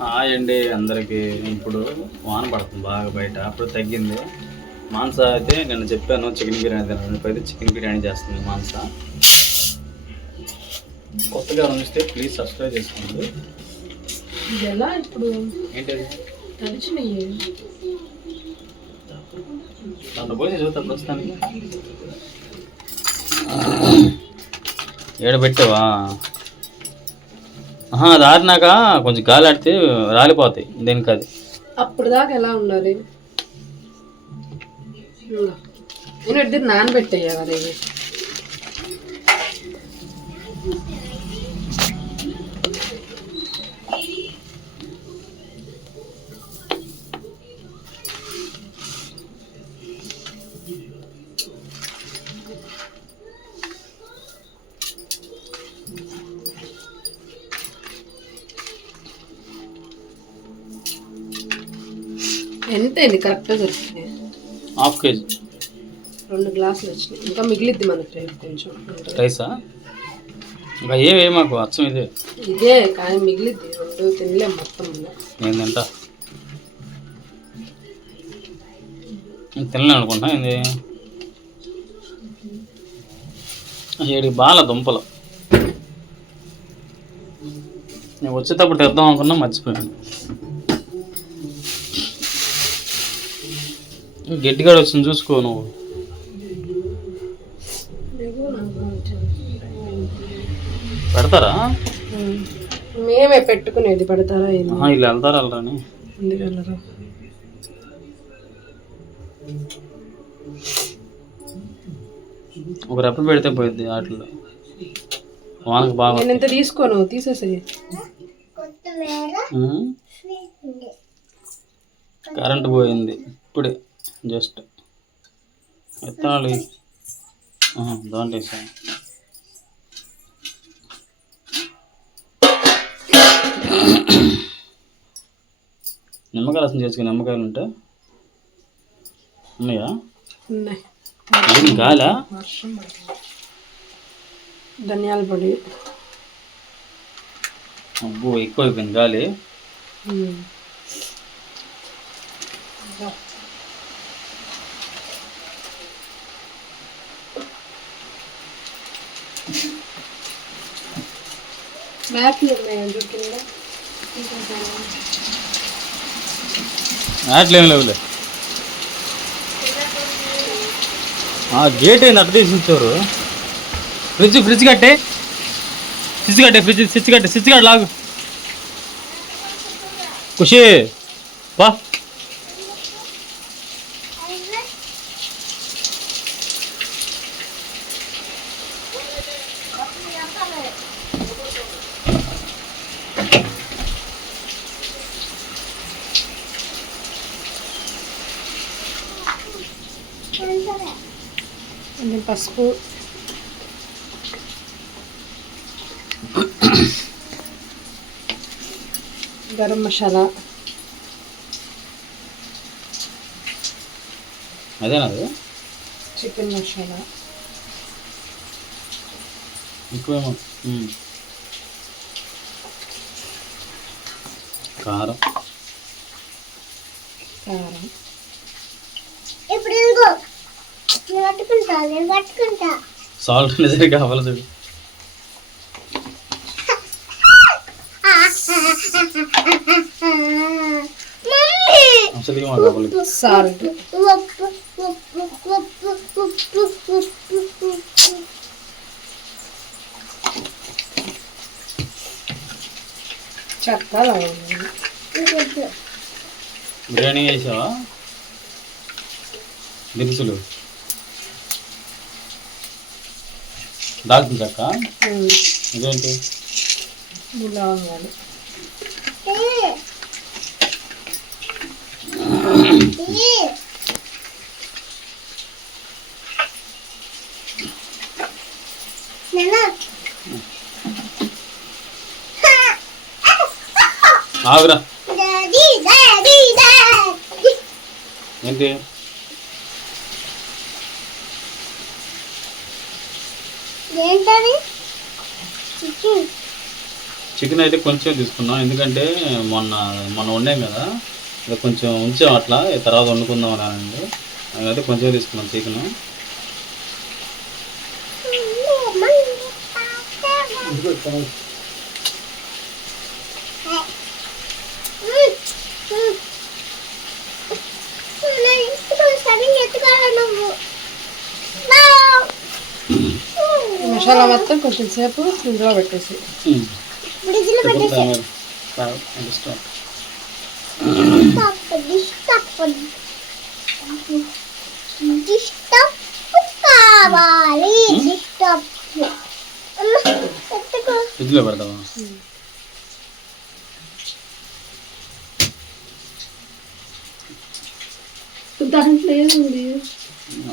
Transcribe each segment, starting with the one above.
Hi అండి అందరికి. ఇప్పుడు వాన పడుతుంది బాగా బయట అప్పుడు తగ్గింది. మాంస అయితే నేను చెప్పాను చికెన్ బిర్యానీ తిన్నాను ఇప్పుడైతే చికెన్ బిర్యానీ చేస్తుంది మాంస. కొత్తగా చూస్తే ప్లీజ్ సబ్స్క్రైబ్ చేసుకోండి. ఇది ఎలా ఇప్పుడు? ఏంటది? తడిచినాయి. దాంట్లో పోసి చూస్తా ప్రస్తుతానికి. ఏడ పెట్టావా ఆహా, అది ఆరినాక కొంచెం గాలి ఆడితే రాలిపోతాయి దేనికి అది అప్పుడు దాకా ఎలా ఉండాలి? నేను ఇద్దరు అయింది కరెక్ట్గా దొరికినాయి హాఫ్ కేజీ. రెండు గ్లాసులు వచ్చినాయి. ఇంకా మిగిలిద్ది మనకి రేపు కొంచెం. రైసా? ఇంకా ఏమే మాకు అచ్చం ఇదే. ఇదే కానీ మిగిలిద్ది. రెండు తినలేం మొత్తం నేను తినలే అనుకుంటా. ఇది ఏడి బాల దుంపలు. నేను వచ్చేటప్పుడు తెద్దాం అనుకున్నా మర్చిపోయాను. గట్టిగా వచ్చింది చూసుకో నువ్వు. పెడతారా? మేమే పెట్టుకునేది పెడతారా వీళ్ళు వెళ్తారా వెళ్ళరని ఎందుకు వెళ్ళరు. ఒక రెప్ప పెడితే పోయింది వాటిలో వానకు బాగా నేను ఎంత తీసుకోను తీసేసేయి. ఉమ్. కరెంట్ పోయింది ఇప్పుడే. జస్ట్ విత్తనాలు దాంట్లో వేసాను నిమ్మకాయ రసం చేసుకుని నిమ్మకాయలు ఉంటే ఉన్నాయా? గాలా? ధనియాల పొడి. అబ్బో ఎక్కువ అయిపోయింది గాలి ఉమ్. మ్యాట్లు ఏం లేవులే. ఆ గేట్ ఏంది? అట్ట తీసి ఉంచారు. ఫ్రిడ్జ్ ఫ్రిడ్జ్ కట్టే. స్విచ్ కట్టే ఫ్రిడ్జ్ స్విచ్ కట్టే. స్విచ్ కట్ట లాగు. ఖుషి. బా కొంచెం పసుపు గరం మసాలా అదేనా అది? చికెన్ మసాలా ఎక్కువేమో ఉమ్. కారం. కారం ఇప్పుడు ఇంకో నేను పట్టుకుంటా నేను పట్టుకుంటా సాల్ట్ నిజంగా కావాలి చూడు. అసలు కావాలి సాల్ట్. చెక్క బిర్యానీ వేసావా దినుసులు. దాల్చిన చెక్క ఇదేంటి? ఆగురా. ఏంటి? ఏంటది చికెన్. చికెన్ అయితే కొంచెం తీసుకున్నాం. ఎందుకంటే మొన్న మొన్న వండాం కదా. అది కొంచెం ఉంచాం అట్లా. ఈ తర్వాత వండుకుందాం అని అండి అయితే కొంచెం తీసుకున్నాం చికెన్. ఈ ఇష్టం డిస్టప్ డిస్టప్ కావాలి డిస్టప్ ఎత్తుకో ఫ్రిడ్జ్లో పెడతావా దాంట్లో ఏముంది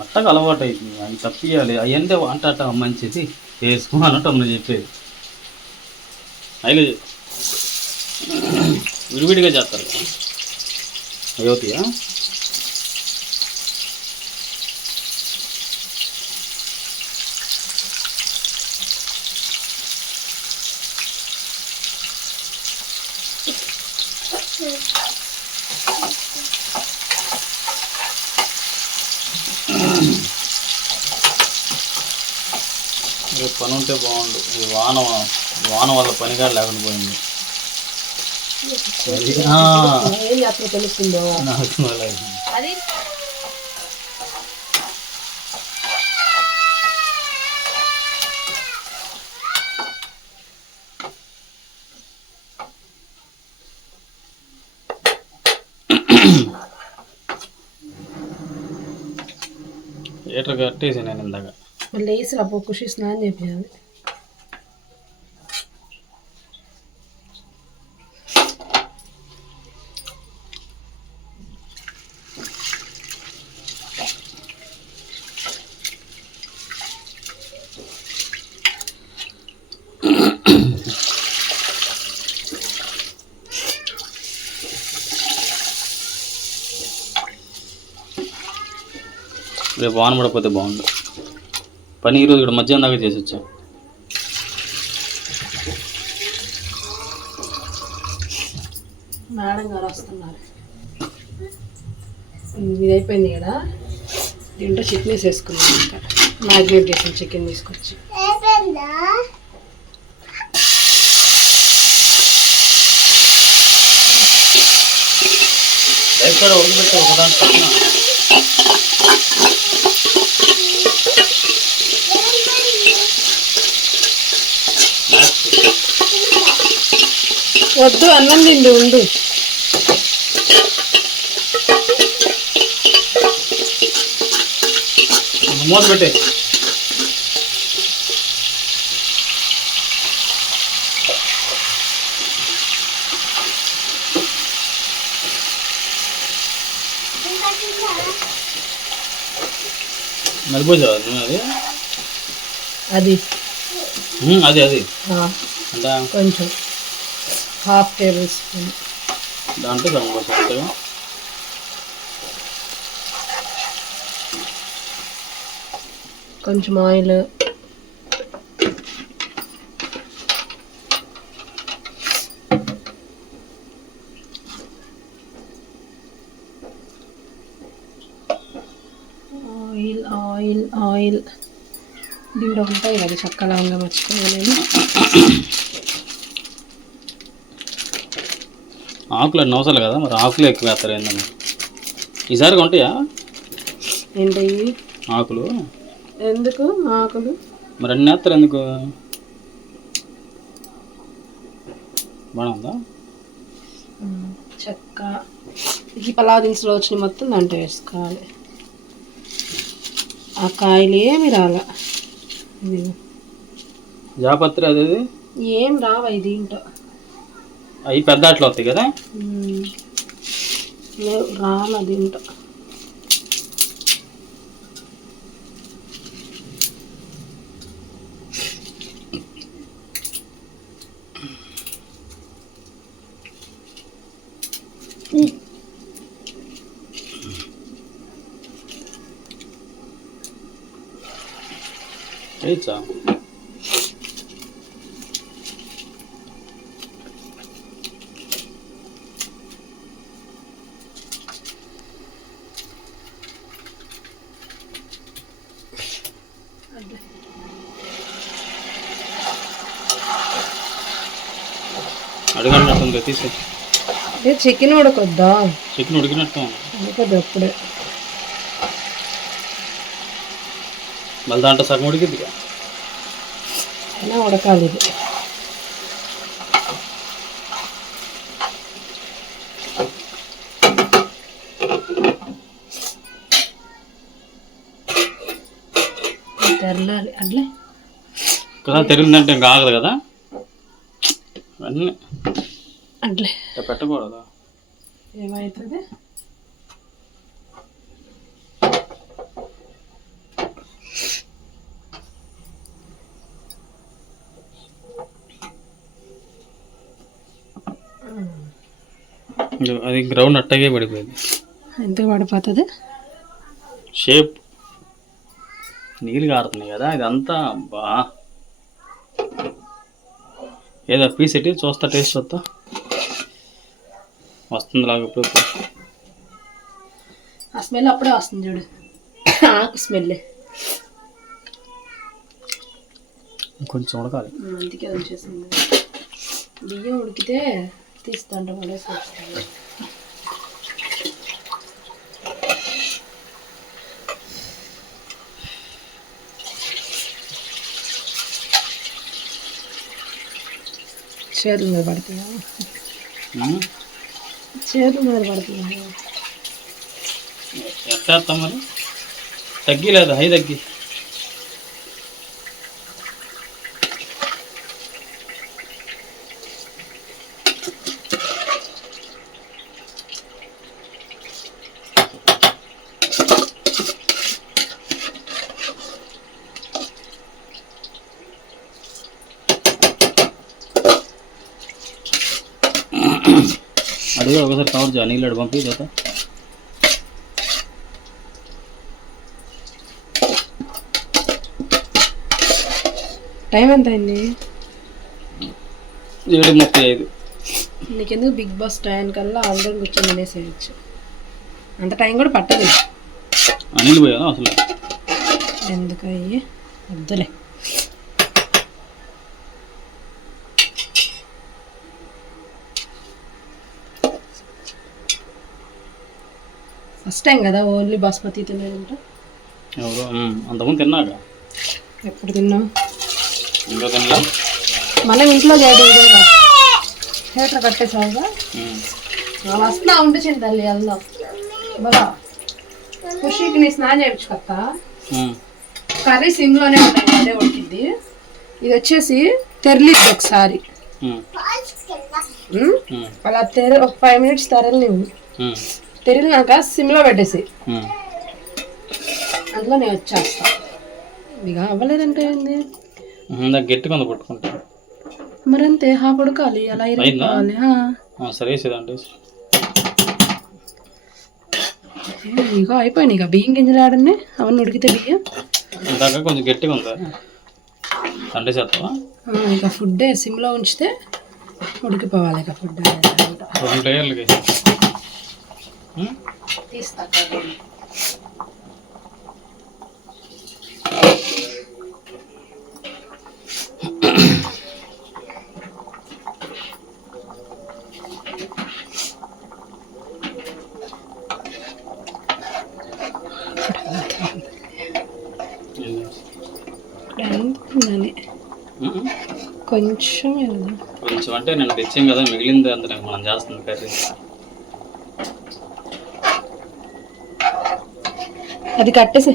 అట్టగా అలవాటు అవుతుంది అవి తప్పియాలి. అయ్యంటే వంట అట్ట మంచిది? వేసుకో అన్నట్టు అమ్మ చెప్పేది. అయిగా విడివిడిగా చేస్తారు. అయోధ్య? రేపు పని ఉంటే బాగుండు ఈ వాన వాన వల్ల పనిగా లేకుండా పోయింది. అది, ఆ, ఏం చేస్తారో తెలుస్తుందో? నాకు అలాగే. అది? హీటర్ కట్టేసి నేను ఇందాక. మళ్ళీ వేసి అప్పుడు ఖుషి స్నానం చేయాలి రేపు వాన పడకపోతే బాగుండు. పని ఈరోజు ఇక్కడ మధ్యాహ్నం దాకా చేసి వచ్చాం. మేడం గారు వస్తున్నారు. ఇది అయిపోయింది కదా? దీంట్లో చట్నీస్ వేసుకున్నాం ఇంకా. మ్యాగ్నేట్ చేసిన చికెన్ తీసుకొచ్చి. ఎక్కడ ఉడకబెట్టి ఒకదాని పక్కన వద్దు అన్నం తిండి ఉండు. మూత పెట్టే. మరిపోజా నువ్వు అది? అది. అది అది. కొంచెం. Half tablespoon. దాంట్లో సగం కొంచెం ఆయిల్. Oil oil oil. దీంట్లో ఉంటాయి కదా చక్క లవంగా మర్చిపోయాను నేను ఆకులు అన్ని అవసరం కదా మరి ఆకులు ఎక్కువ వేస్తారు ఏంటన్నా ఈసారి ఉంటాయా ఏంటి ఆకులు? ఎందుకు ఆకులు? మరి అన్ని వేస్తారు ఎందుకు? బాగుందా చెక్క. ఈ పలావ్ దినుసులు వచ్చిన మొత్తం దాంట్లో వేసుకోవాలి. ఆ కాయలు ఏమి రాల. జాపత్రి అది అది ఏం రావా ఇది దీంట్లో. అవి పెద్ద అట్లు వస్తాయి కదా? లేవు రాల దీంట్లో వేయచ్చా అదే చికెన్ ఉడకొద్దా? చికెన్ ఉడికినట్టు ఉంది. ఉడకద్దు అప్పుడే. మళ్ళీ దాంట్లో సగం ఉడికిద్ది అయినా ఉడకాలి ఇది. తెల్లాలి అట్లే. ఒకసారి తెలియదంటే ఇంకా ఆగదు కదా? అన్నీ అట్లే. పెట్టకూడదు? ఏమవుతుంది అది గ్రౌండ్ అట్టగే పడిపోయింది. ఎందుకు పడిపోతుంది? షేప్ నీళ్ళు కారుతున్నాయి కదా ఇదంతా బా. ఏదో పీస్ ఎట్టి చూస్తా టేస్ట్ చూస్తా. వస్తుంది లాగా ఇప్పుడు. ఆ స్మెల్ అప్పుడే వస్తుంది చూడు. ఆకు స్మెల్. కొంచెం ఉడకాలి. అందుకే ఉంచేసింది. బియ్యం ఉడికితే తీస్తాంట వస్తుంది చేతుల మీద పడుతుందా. చేతులు మీద పడుతుంది. ఎట్లా వేస్తాం మరి? తగ్గిలేదు? హై తగ్గి? అడిగి ఒకసారి కవర్ చేయాలి నీళ్ళు అడు పంపి చేత టైం ఎంత అయింది ఏడు ముప్పై ఐదు నీకెందుకు బిగ్ బాస్ టైం కల్లా ఆల్రెడీ కూర్చొని తినేసేయచ్చు అంత టైం కూడా పట్టదు అనిల్ పోయాను అసలు ఎందుకు అయ్యి వద్దులే ఫస్ట్ టైం కదా ఓన్లీ బాస్మతి తినేదంట ఎవరు? ఉమ్, అంతకుముందు తిన్నాక ఎప్పుడు తిన్నాం? ఇంకా మనం ఇంట్లో చేయడం కదా. హీటర్ కట్టేసావుగా. వస్తున్నా ఉండి చిన్న తల్లి వెళ్దాం. బరా ఖుషికి నీ స్నానం చేయించు కత్త ఉమ్. కర్రీ సిమ్లోనే ఉంటాయి అదే ఇది వచ్చేసి తెరలిద్ది ఒకసారి. అలా తెర ఒక ఫైవ్ మినిట్స్ తెరలి ఉమ్. తెరిలినాక సిమ్లో పెట్టేసి. అందులో నేను వచ్చేస్తా. ఇక అవ్వలేదంటే ఏంది? గట్టిగా ఉంది పట్టుకుంటా మరంతే హాఫ్ ఉడకాలి అలా? ఇరుకోవాలి ఆ, సరే వేసేదంటే ఇక అయిపోయినాయి ఇక. బియ్యం గింజలు ఆడనే అవన్నీ ఉడికితే బియ్యం. ఇందాక కొంచెం గట్టిగా ఉందా? సండే చేస్తావా? ఇక ఫుడ్ సిమ్లో ఉంచితే ఉడికిపోవాలి ఇక ఫుడ్. రెండు. తీస్తా ఉండాలి ఉమ్. కొంచెం కొంచెం అంటే నేను తెచ్చాం కదా మిగిలింది అంత నాకు మనం చేస్తుంది కర్రీ. అది కట్టేసి.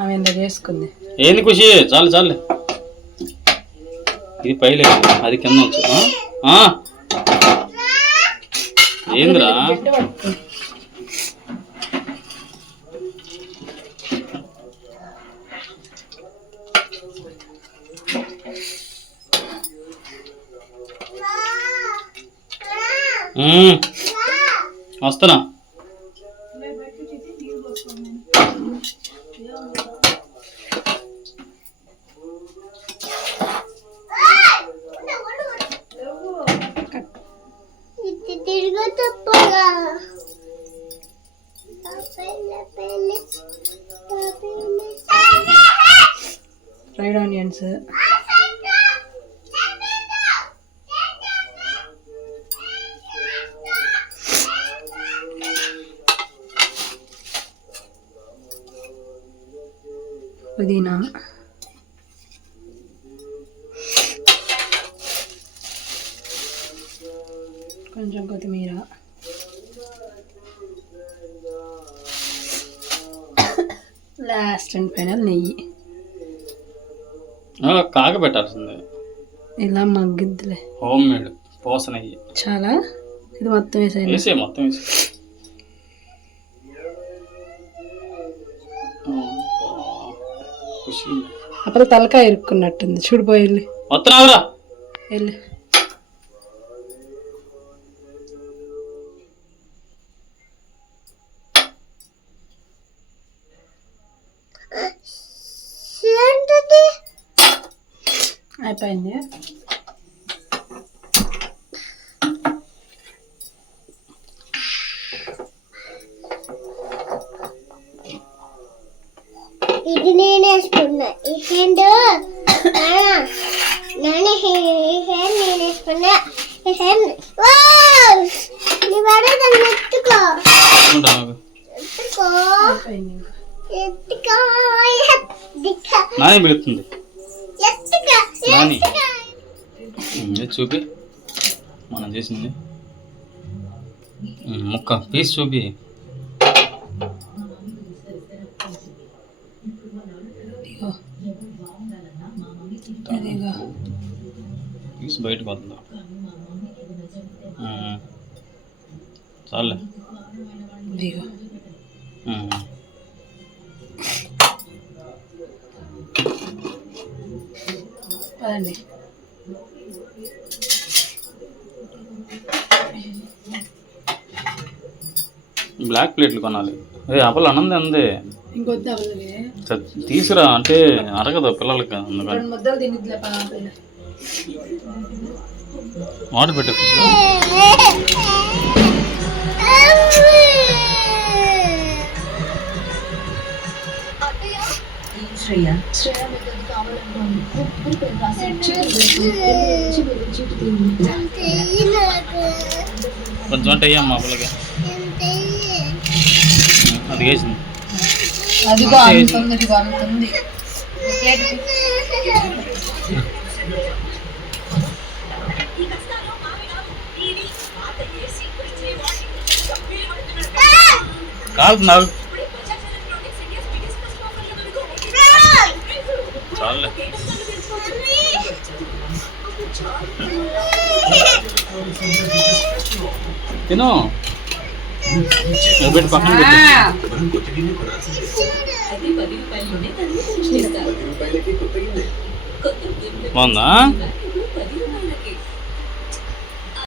ఆమె ఎంత చేసుకుంది. ఏంది ఖుషి? చాలు చాలు ఇది పైలేదు అది కింద? ఆ? ఏందిరా? వస్తున్నా ఇది తిరుగు తప్పగా ఫ్రైడ్ రెడ్ ఆనియన్స్ పుదీనా కొంచెం కొత్తిమీర. లాస్ట్ అండ్ ఫైనల్ నెయ్యి. కాగబెట్టాల్సిందే. ఇలా మగ్గిద్దిలే. హోమ్ మేడ్ పోసన నెయ్యి. చాలా? ఇది మొత్తం వేసేయండి. వేసే మొత్తం వేసే అప్పుడు తలకాయ ఇరుక్కున్నట్టుంది. చూడిపోయి వెళ్ళి. మొత్తం రావురా వెళ్ళి. అయిపోయింది. ముక్క పీస్ చూపి పీస్ బయటకు వద్దా చాలే బ్లాక్ ప్లేట్లు కొనాలి ఏ అప్పలు అన్నంది అందే తీసురా అంటే అరగదు పిల్లలకి అందుకని వాటర్ పెట్టే శ్రేయ శ్రేయ కొంచెం అంటే అయ్యమ్మా పిల్లకి అది వేసింది అదిగో అంతుంది ఇదిగో అంతుంది చాలే. తిను. నువ్వు పెట్టి. పక్కన బాగుందా?